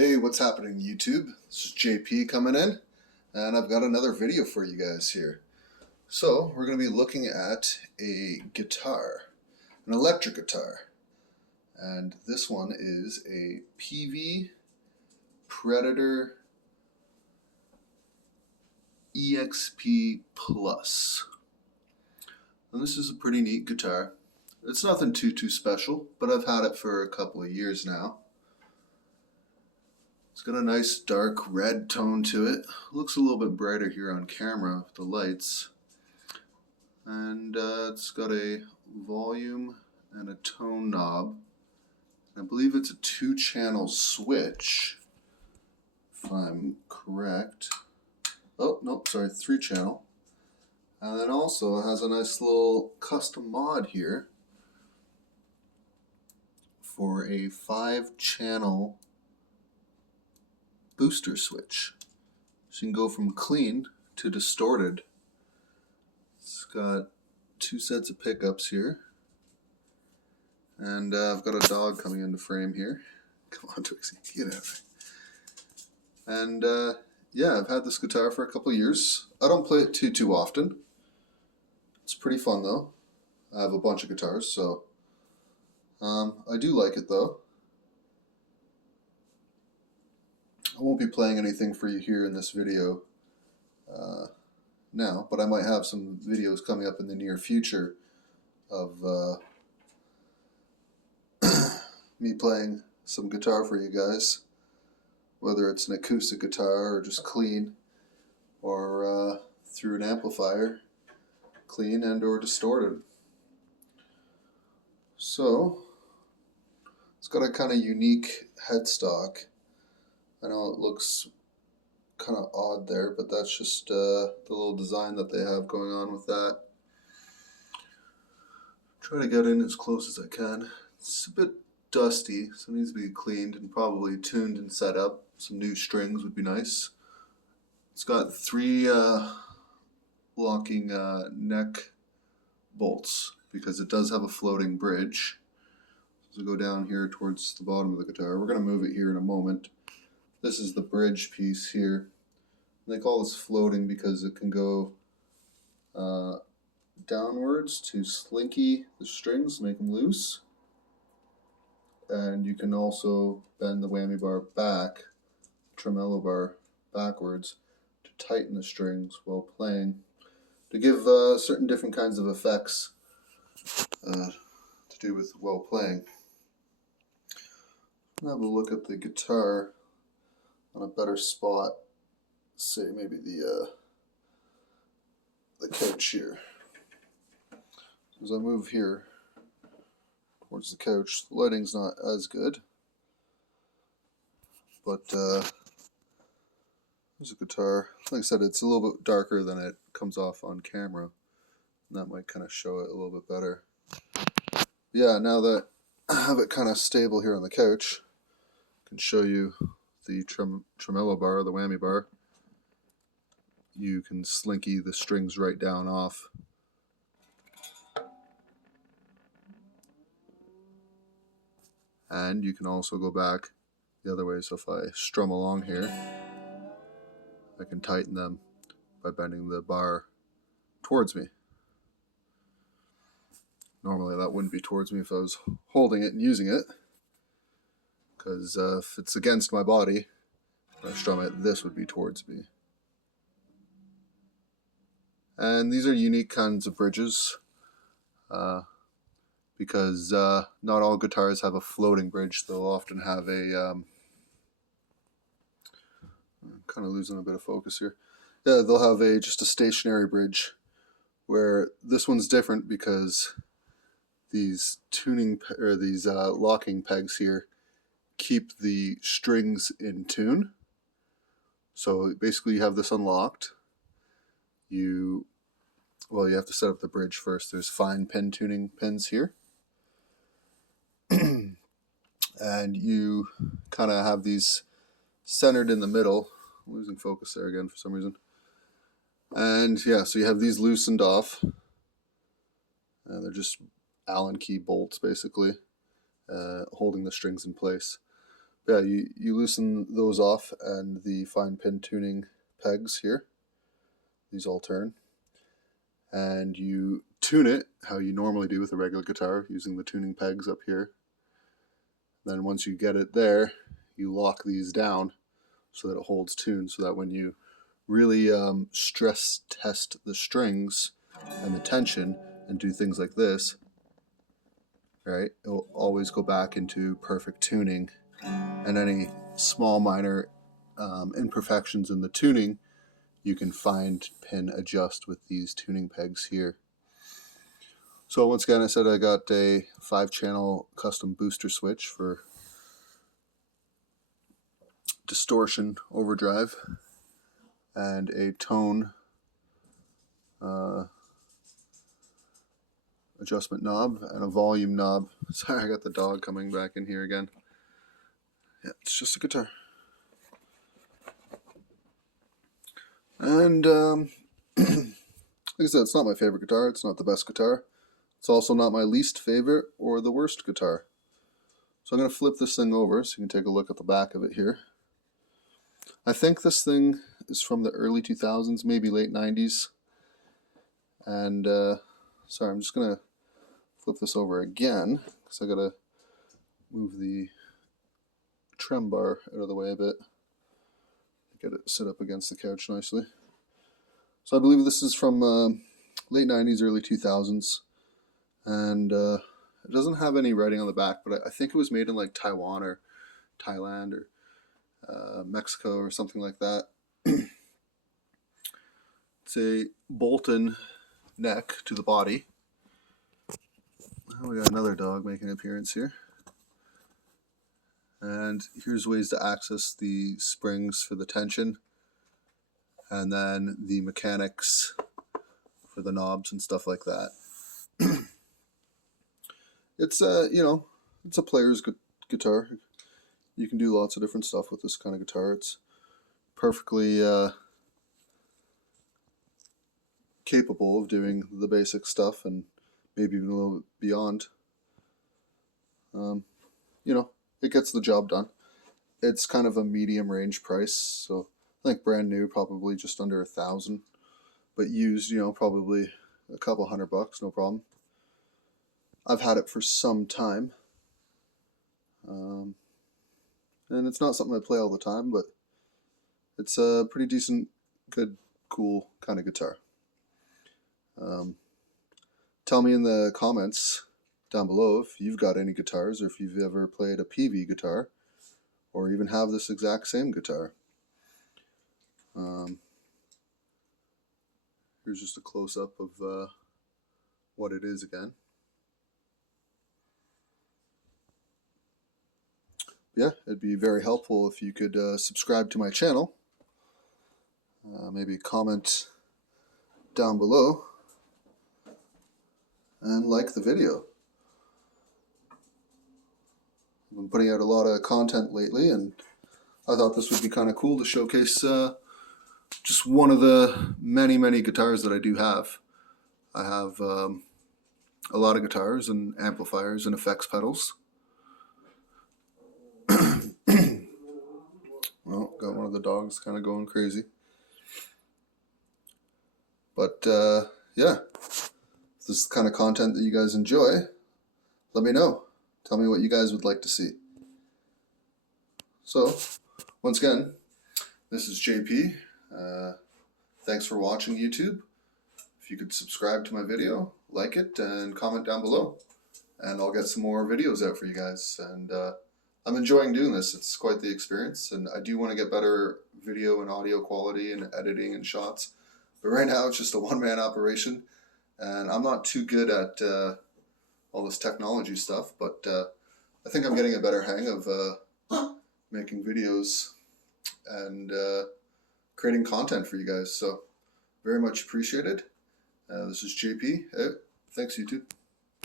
Hey, what's happening YouTube? This is JP coming in, and I've got another video for you guys here. So, we're going to be looking at a guitar, an electric guitar. And this one is a Peavey Predator EXP Plus. And this is a pretty neat guitar. It's nothing too special, but I've had it for a couple of years now. It's got a nice dark red tone to it. Looks a little bit brighter here on camera with the lights. And it's got a volume and a tone knob. I believe it's a 2-channel switch, if I'm correct. Oh, no, sorry, 3-channel. And then also it has a nice little custom mod here for a 5-channel booster switch. So you can go from clean to distorted. It's got 2 sets of pickups here. And I've got a dog coming into frame here. Come on, Twixie, get out of there. And yeah, I've had this guitar for a couple of years. I don't play it too often. It's pretty fun though. I have a bunch of guitars, so I do like it though. I won't be playing anything for you here in this video now, but I might have some videos coming up in the near future of me playing some guitar for you guys, whether it's an acoustic guitar or just clean, or through an amplifier, clean and or distorted. So it's got a kind of unique headstock. I know it looks kind of odd there, but that's just the little design that they have going on with that. Try to get in as close as I can. It's a bit dusty, so it needs to be cleaned and probably tuned and set up. Some new strings would be nice. It's got 3 locking neck bolts because it does have a floating bridge. So go down here towards the bottom of the guitar. We're going to move it here in a moment. This is the bridge piece here. They call this floating because it can go downwards to slinky the strings, make them loose. And you can also bend the whammy bar back, tremolo bar backwards, to tighten the strings while playing, to give certain different kinds of effects to do with while playing. I'll have a look at the guitar on a better spot, say maybe the couch here. As I move here towards the couch, the lighting's not as good, but there's a guitar. Like I said, it's a little bit darker than it comes off on camera, and that might kind of show it a little bit better. Yeah, now that I have it kind of stable here on the couch, I can show you the tremolo bar, the whammy bar. You can slinky the strings right down off. And you can also go back the other way. So if I strum along here, I can tighten them by bending the bar towards me. Normally that wouldn't be towards me if I was holding it and using it, because if it's against my body, when I strum it, this would be towards me. And these are unique kinds of bridges because not all guitars have a floating bridge. They'll often have a I'm kind of losing a bit of focus here. Yeah, they'll have just a stationary bridge, where this one's different because these locking pegs here keep the strings in tune. So basically you have this unlocked. You have to set up the bridge first. There's fine pin tuning pins here. And you kind of have these centered in the middle. I'm losing focus there again for some reason. And yeah, so you have these loosened off. And they're just Allen key bolts basically, holding the strings in place. Yeah, you loosen those off, and the fine pin tuning pegs here, these all turn, and you tune it how you normally do with a regular guitar using the tuning pegs up here. Then once you get it there, you lock these down so that it holds tune, so that when you really stress test the strings and the tension and do things like this, right, it will always go back into perfect tuning. And any small minor imperfections in the tuning, you can find pin adjust with these tuning pegs here. So once again, I said I got a 5-channel custom booster switch for distortion overdrive, and a tone adjustment knob, and a volume knob. Sorry, I got the dog coming back in here again. Yeah, it's just a guitar. And like I said, it's not my favorite guitar. It's not the best guitar. It's also not my least favorite or the worst guitar. So I'm going to flip this thing over so you can take a look at the back of it here. I think this thing is from the early 2000s, maybe late 90s. And sorry, I'm just going to flip this over again because I got to move the trem bar out of the way a bit. Get it sit up against the couch nicely. So I believe this is from late 90s, early 2000s. And it doesn't have any writing on the back, but I think it was made in like Taiwan or Thailand or Mexico or something like that. It's a bolt-in neck to the body. Oh, we got another dog making an appearance here. And here's ways to access the springs for the tension, and then the mechanics for the knobs and stuff like that. It's it's a player's guitar. You can do lots of different stuff with this kind of guitar. It's perfectly capable of doing the basic stuff and maybe even a little bit beyond. It gets the job done. It's kind of a medium range price, so I think brand new probably just under $1,000, but used, probably a couple $100, no problem. I've had it for some time, and it's not something I play all the time, but it's a pretty decent, good, cool kind of guitar. Tell me in the comments down below if you've got any guitars, or if you've ever played a Peavey guitar, or even have this exact same guitar. Here's just a close-up of what it is again. Yeah, it'd be very helpful if you could subscribe to my channel. Maybe comment down below and like the video. I've been putting out a lot of content lately, and I thought this would be kind of cool to showcase just one of the many guitars that I do have. I have a lot of guitars and amplifiers and effects pedals. Well, got one of the dogs kind of going crazy. But yeah, if this is the kind of content that you guys enjoy, let me know. Tell me what you guys would like to see. So, once again, this is JP. Thanks for watching YouTube. If you could subscribe to my video, like it, and comment down below, and I'll get some more videos out for you guys. And I'm enjoying doing this. It's quite the experience, and I do want to get better video and audio quality and editing and shots. But right now it's just a one-man operation, and I'm not too good at all this technology stuff, but I think I'm getting a better hang of making videos and creating content for you guys. So very much appreciated. This is JP. Thanks, YouTube.